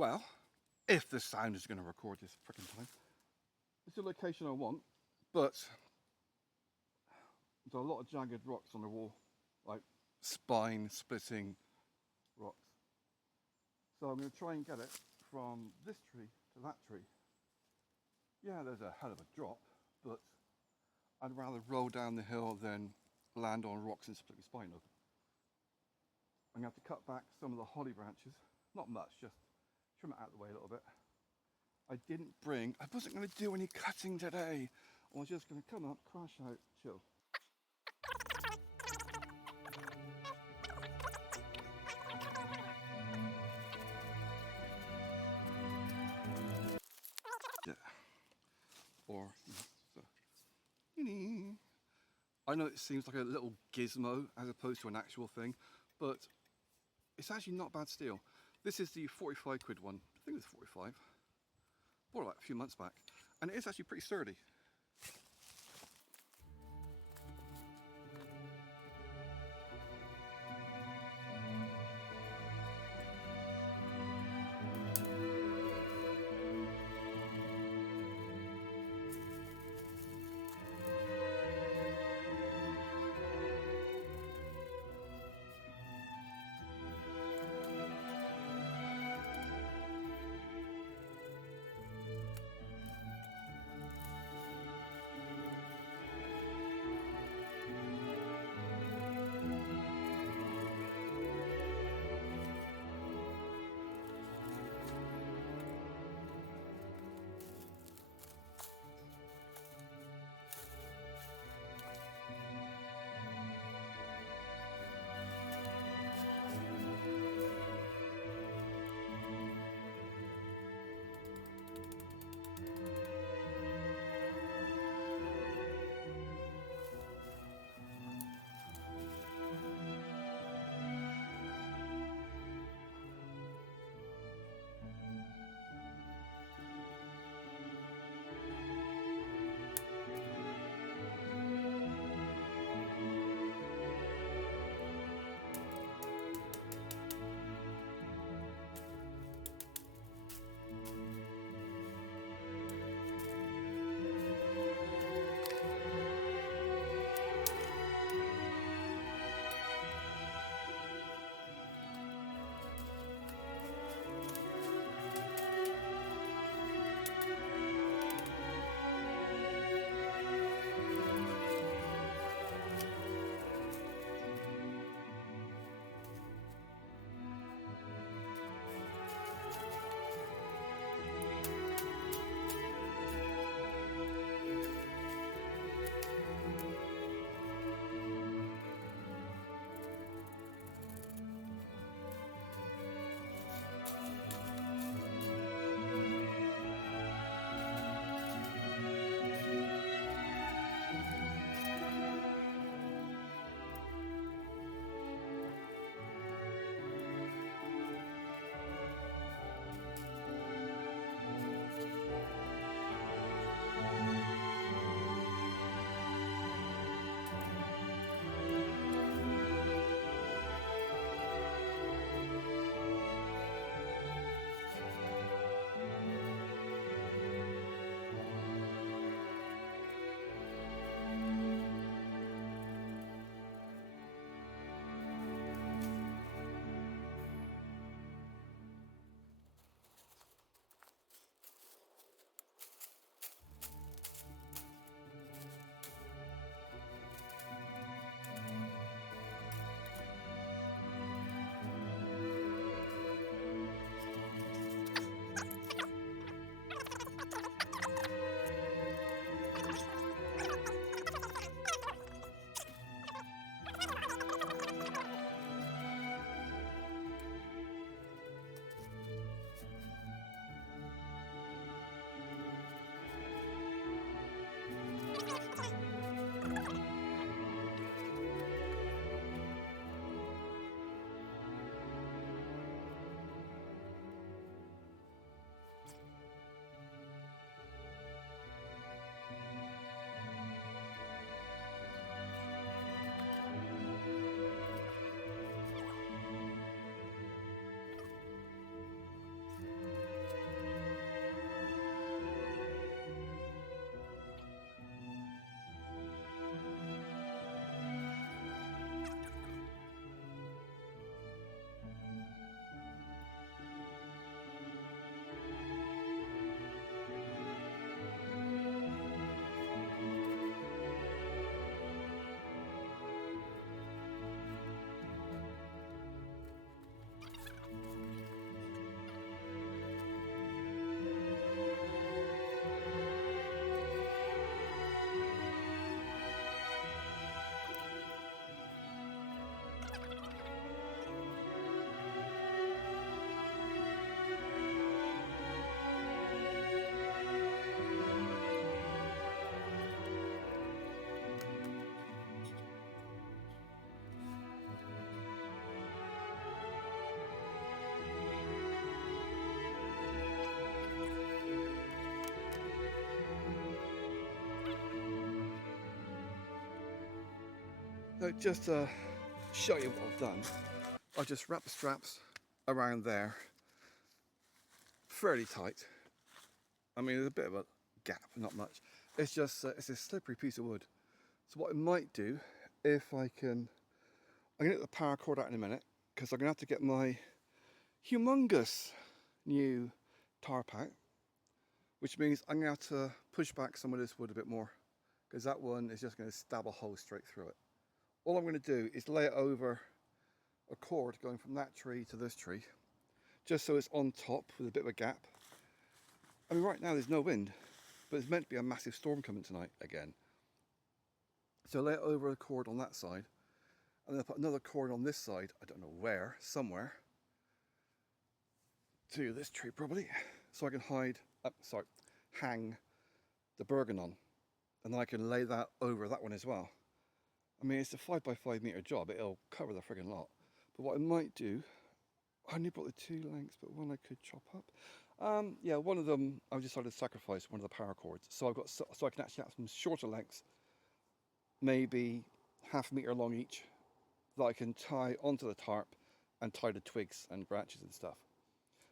Well, if the sound is going to record this frickin' time, it's the location I want, but there's a lot of jagged rocks on the wall, like spine splitting rocks. So I'm going to try and get it from this tree to that tree. Yeah, there's a hell of a drop, but I'd rather roll down the hill than land on rocks and split my spine open. I'm going to have to cut back some of the holly branches, not much, just trim it out of the way a little bit. I wasn't going to do any cutting today. I was just going to come up, crash out, chill. Yeah. Or, so. I know it seems like a little gizmo as opposed to an actual thing, but it's actually not bad steel. This is the 45 quid one. I think it was 45. Bought it like a few months back. And it is actually pretty sturdy. Now, just to show you what I've done, I just wrap the straps around there fairly tight. I mean, there's a bit of a gap, not much. It's just it's a slippery piece of wood. So what I might do, if I'm going to get the power cord out in a minute, because I'm going to have to get my humongous new tarp out, which means I'm going to have to push back some of this wood a bit more, because that one is just going to stab a hole straight through it. All I'm going to do is lay it over a cord going from that tree to this tree, just so it's on top with a bit of a gap. I mean, right now there's no wind, but it's meant to be a massive storm coming tonight again. So lay it over a cord on that side, and then put another cord on this side, I don't know where, somewhere, to this tree probably, so I can hang the Bergen on, and then I can lay that over that one as well. I mean, it's a 5x5 metre job, it'll cover the friggin' lot. But what I might do, I only brought the 2 lengths, but one I could chop up. Yeah, one of them I've decided to sacrifice one of the power cords, so I've got so I can actually have some shorter lengths, maybe half a metre long each, that I can tie onto the tarp and tie the twigs and branches and stuff.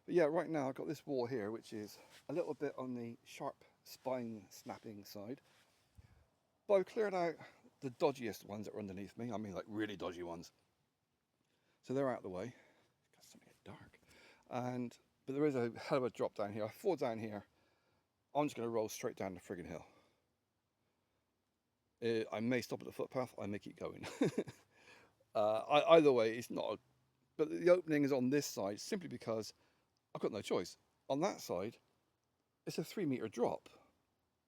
But yeah, right now I've got this wall here, which is a little bit on the sharp spine snapping side, but I've cleared out the dodgiest ones that are underneath me. I mean, like really dodgy ones. So they're out of the way. It's starting to get dark. But there is a hell of a drop down here. I fall down here, I'm just going to roll straight down the friggin' hill. I may stop at the footpath, I may keep going. Either way, it's not. But the opening is on this side simply because I've got no choice. On that side, it's a 3 metre drop.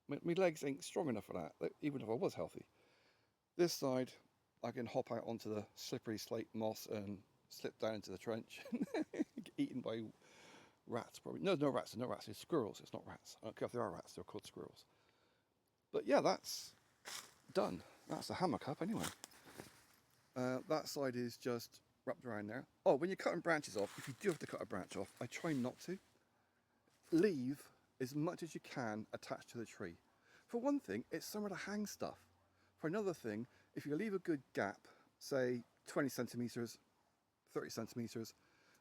My legs ain't strong enough for that, even if I was healthy. This side, I can hop out onto the slippery slate moss and slip down into the trench. Get eaten by rats, probably. No rats, it's squirrels, it's not rats. I don't care if there are rats, they're called squirrels. But yeah, that's done. That's the hammock up anyway. That side is just wrapped around there. Oh, when you're cutting branches off, if you do have to cut a branch off, I try not to. Leave as much as you can attached to the tree. For one thing, it's somewhere to hang stuff. For another thing, if you leave a good gap, say 20 centimetres, 30 centimetres,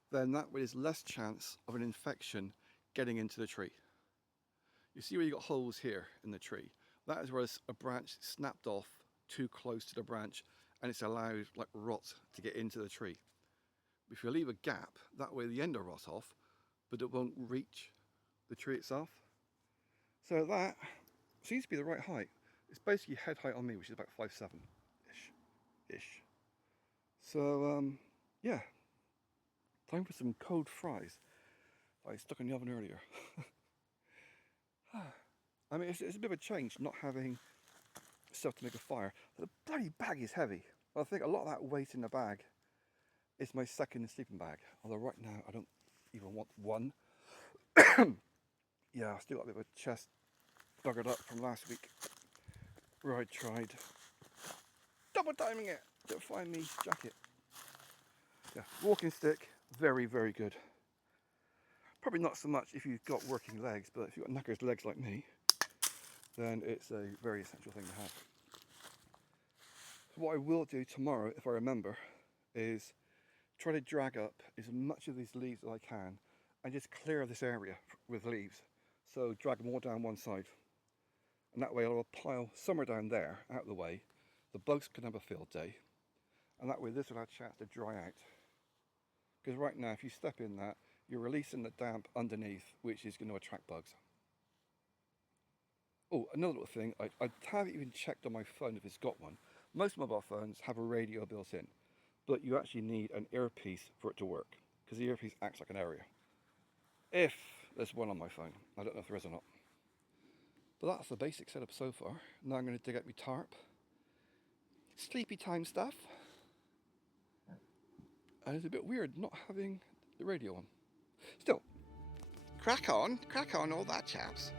then that way there's less chance of an infection getting into the tree. You see where you got holes here in the tree? That is where a branch snapped off too close to the branch and it's allowed like rot to get into the tree. If you leave a gap, that way the end will rot off, but it won't reach the tree itself. So that seems to be the right height. It's basically head height on me, which is about 5'7"-ish. So, yeah. Time for some cold fries. I stuck in the oven earlier. I mean, it's a bit of a change not having stuff to make a fire. The bloody bag is heavy. I think a lot of that weight in the bag is my second sleeping bag. Although right now I don't even want one. Yeah, I still got a bit of a chest buggered up from last week, where I tried double timing it to find me jacket. Yeah, walking stick, very, very good. Probably not so much if you've got working legs, but if you've got knackered legs like me, then it's a very essential thing to have. So what I will do tomorrow, if I remember, is try to drag up as much of these leaves as I can and just clear this area with leaves. So drag them all down one side. And that way I'll pile somewhere down there, out of the way. The bugs can have a field day. And that way this will have a chance to dry out. Because right now, if you step in that, you're releasing the damp underneath, which is going to attract bugs. Oh, another little thing, I haven't even checked on my phone if it's got one. Most mobile phones have a radio built in, but you actually need an earpiece for it to work, because the earpiece acts like an area. If there's one on my phone, I don't know if there is or not. But that's the basic setup so far. Now I'm going to dig out my tarp. Sleepy time stuff. And it's a bit weird not having the radio on. Still, crack on all that, chaps.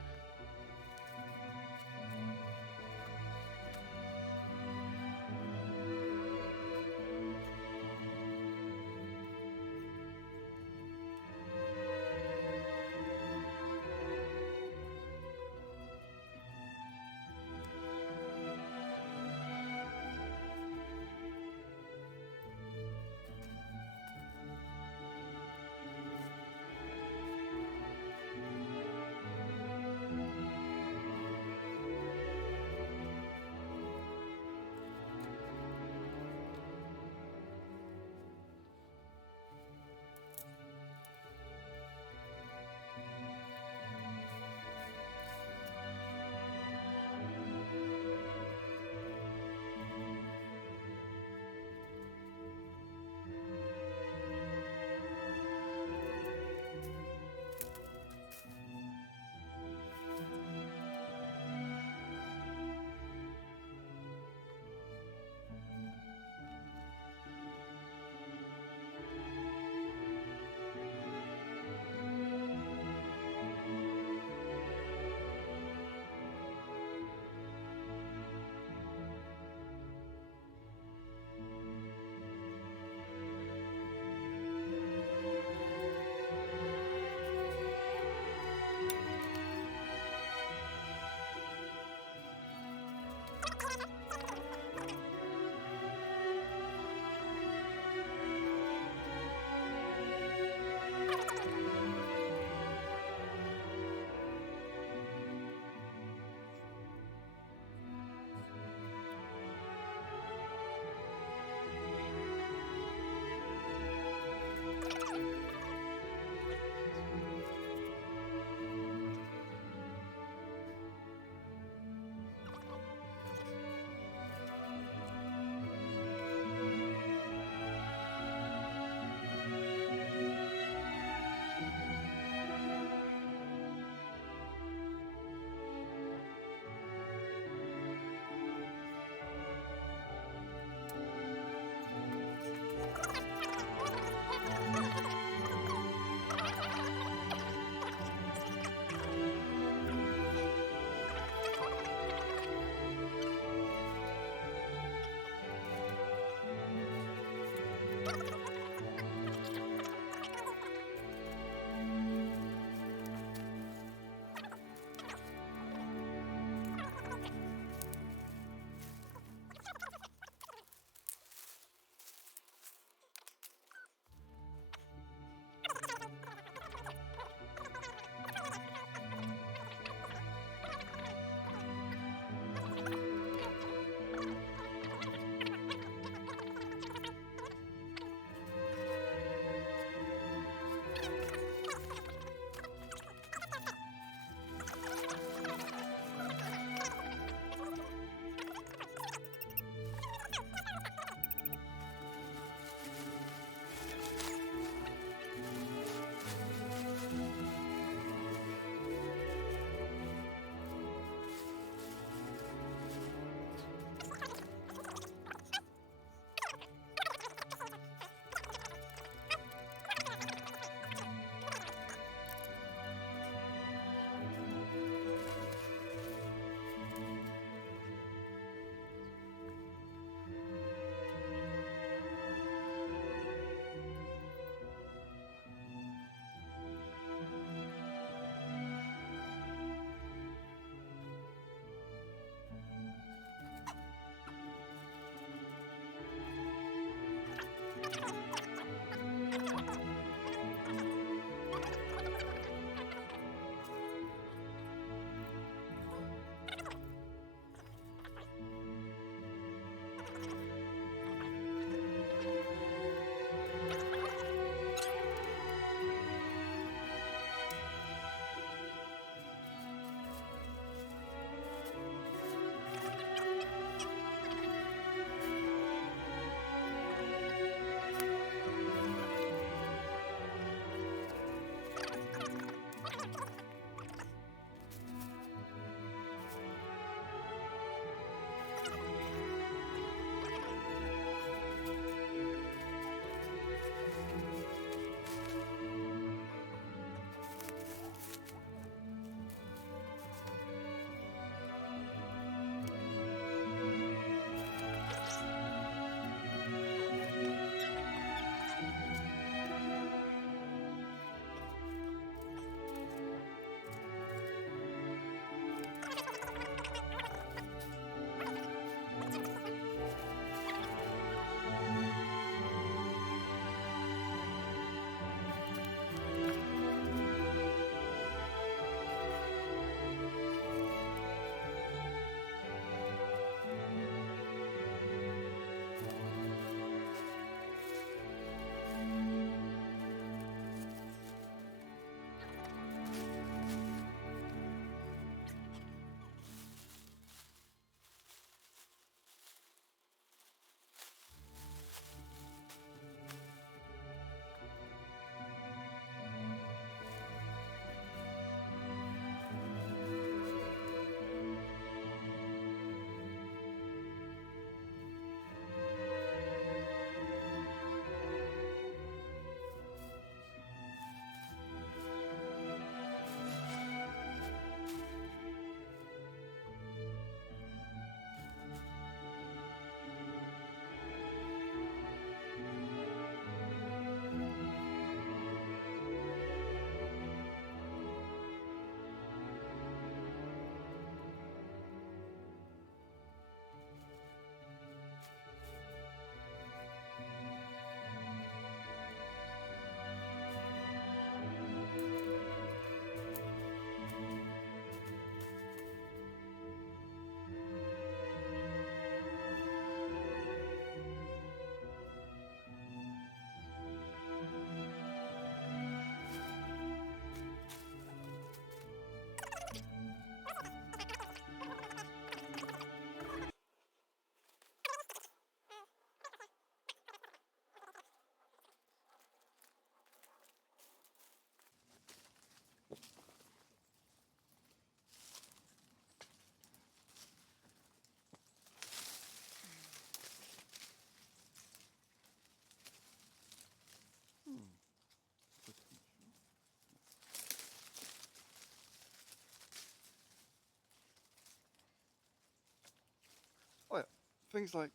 things like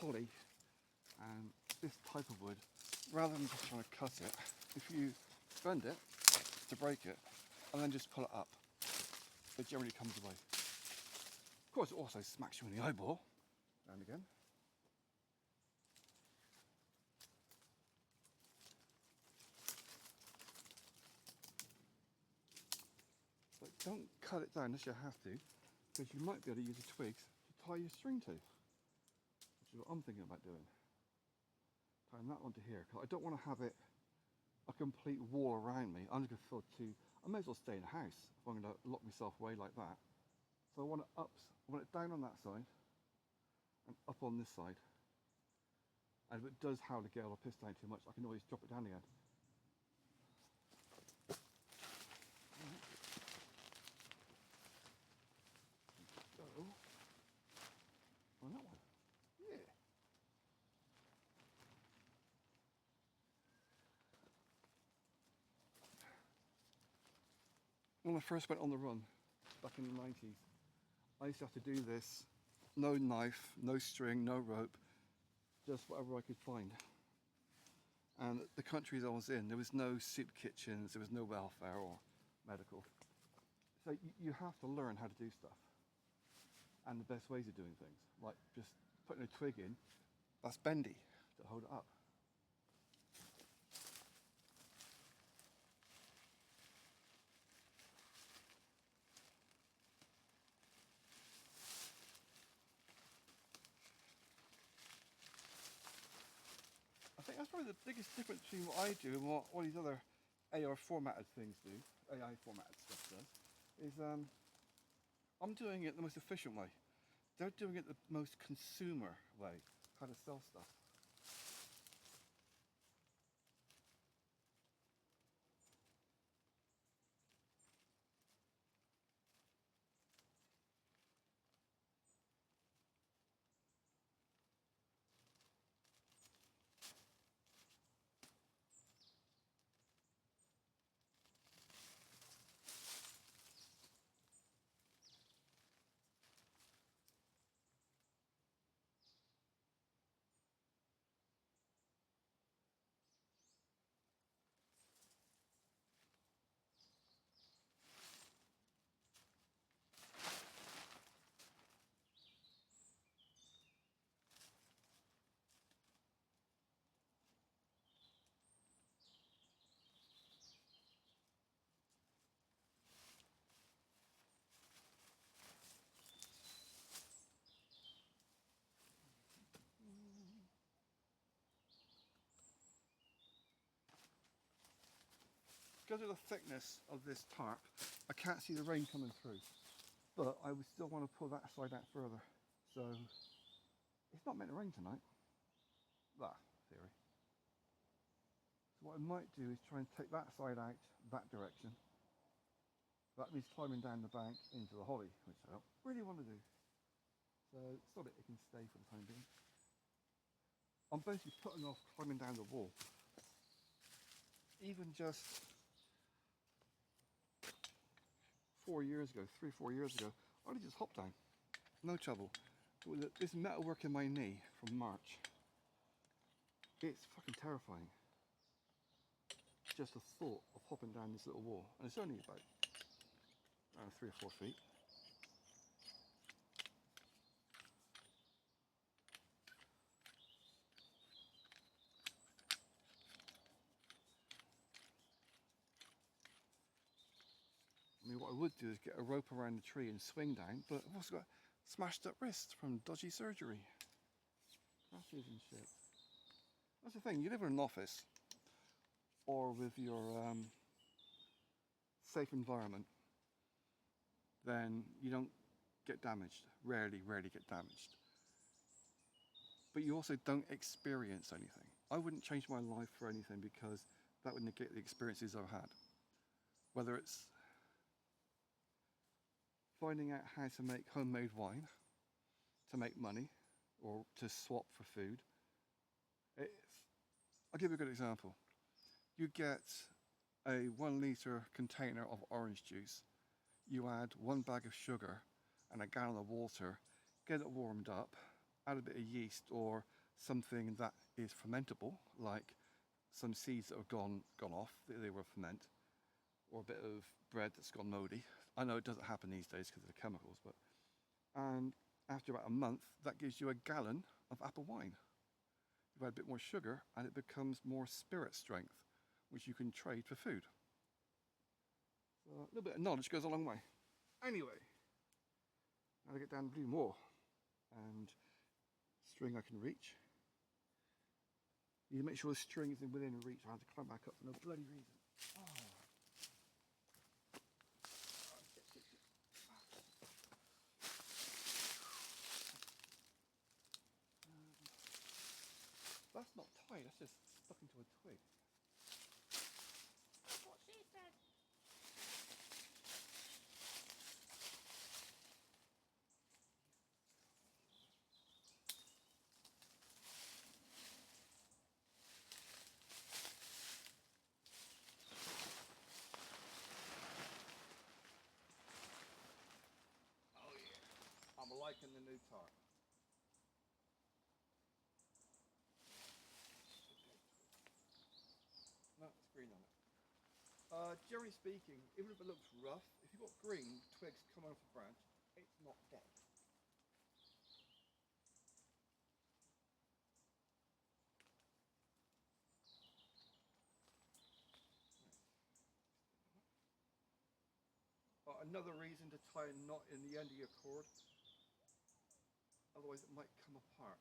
holly and this type of wood, rather than just trying to cut it, if you bend it to break it and then just pull it up, it generally comes away. Of course, it also smacks you in the eyeball now and again. But don't cut it down unless you have to, because you might be able to use the twigs to tie your string to, which is what I'm thinking about doing. Tying that onto here, because I don't want to have it a complete wall around me. I'm just going to feel too, I may as well stay in the house if I'm going to lock myself away like that. So I want it down on that side and up on this side. And if it does howl a gale or piss down too much, I can always drop it down again. Go on that one. Yeah. When I first went on the run back in the 90s, I used to have to do this, no knife, no string, no rope, just whatever I could find. And the countries I was in, there was no soup kitchens, there was no welfare or medical. So you have to learn how to do stuff and the best ways of doing things, like just putting a twig in, that's bendy to hold it up. I think that's probably the biggest difference between what I do and what all these other AR formatted things do, AI formatted stuff does, is I'm doing it the most efficient way. They're doing it the most consumer way, how to sell stuff. Because of the thickness of this tarp, I can't see the rain coming through, but I would still want to pull that side out further. So it's not meant to rain tonight. That theory. So what I might do is try and take that side out that direction. That means climbing down the bank into the holly, which I don't really want to do. So so that it can stay for the time being. I'm basically putting off climbing down the wall. Even just 4 years ago, 3-4 years ago, I would just hop down, no trouble. But with this metalwork in my knee from March, it's fucking terrifying. Just the thought of hopping down this little wall, and it's only about 3 or 4 feet. I mean, what I would do is get a rope around the tree and swing down, but I've also got smashed up wrist from dodgy surgery. Crashes and shit. That's the thing, you live in an office or with your safe environment, then you don't get damaged, rarely get damaged. But you also don't experience anything. I wouldn't change my life for anything because that would negate the experiences I've had. Whether it's finding out how to make homemade wine, to make money, or to swap for food. I'll give you a good example. You get a 1 litre container of orange juice, you add 1 bag of sugar and a gallon of water, get it warmed up, add a bit of yeast or something that is fermentable, like some seeds that have gone off, they will ferment, or a bit of bread that's gone mouldy. I know it doesn't happen these days because of the chemicals, but and after about a month, that gives you a gallon of apple wine. You add a bit more sugar, and it becomes more spirit strength, which you can trade for food. So a little bit of knowledge goes a long way. Anyway, now to get down to do more, and string I can reach. You need to make sure the string is within reach. I have to climb back up for no bloody reason. Oh. That's not tight, that's just stuck into a twig. That's what she said. Oh yeah, I'm liking the new tarp. No, it's green on it. Generally speaking, even if it looks rough, if you've got green twigs coming off a branch, it's not dead. Another reason to tie a knot in the end of your cord, otherwise it might come apart.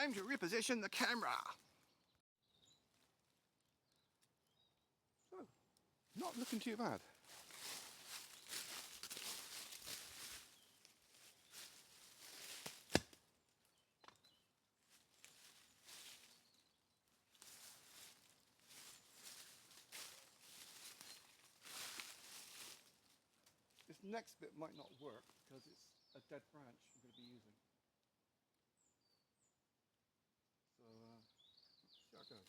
Time to reposition the camera. So, not looking too bad. This next bit might not work because it's a dead branch I'm going to be using. So, let's see how it goes.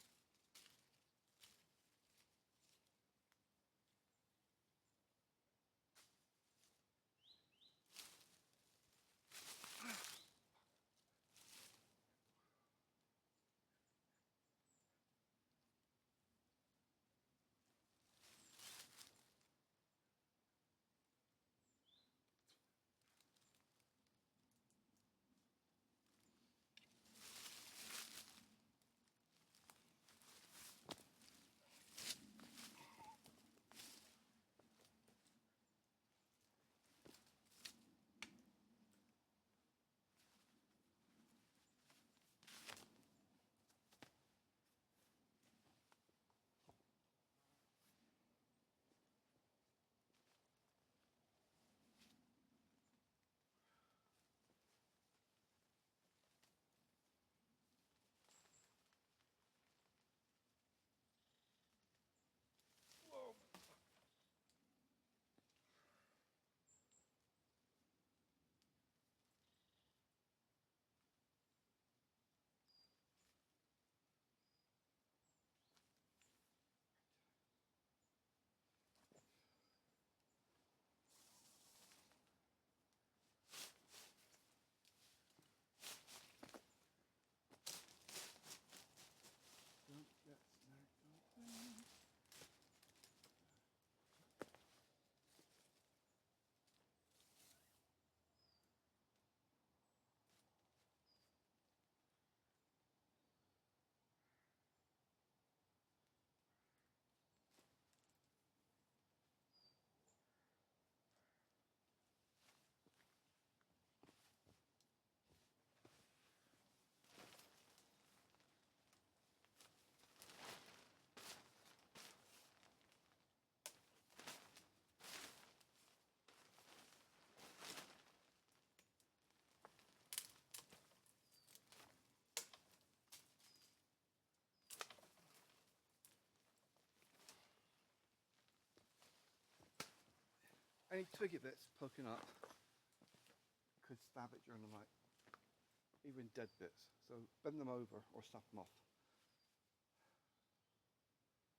any twiggy bits poking up could stab it during the night, even dead bits. So bend them over or snap them off.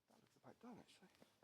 That looks about done actually.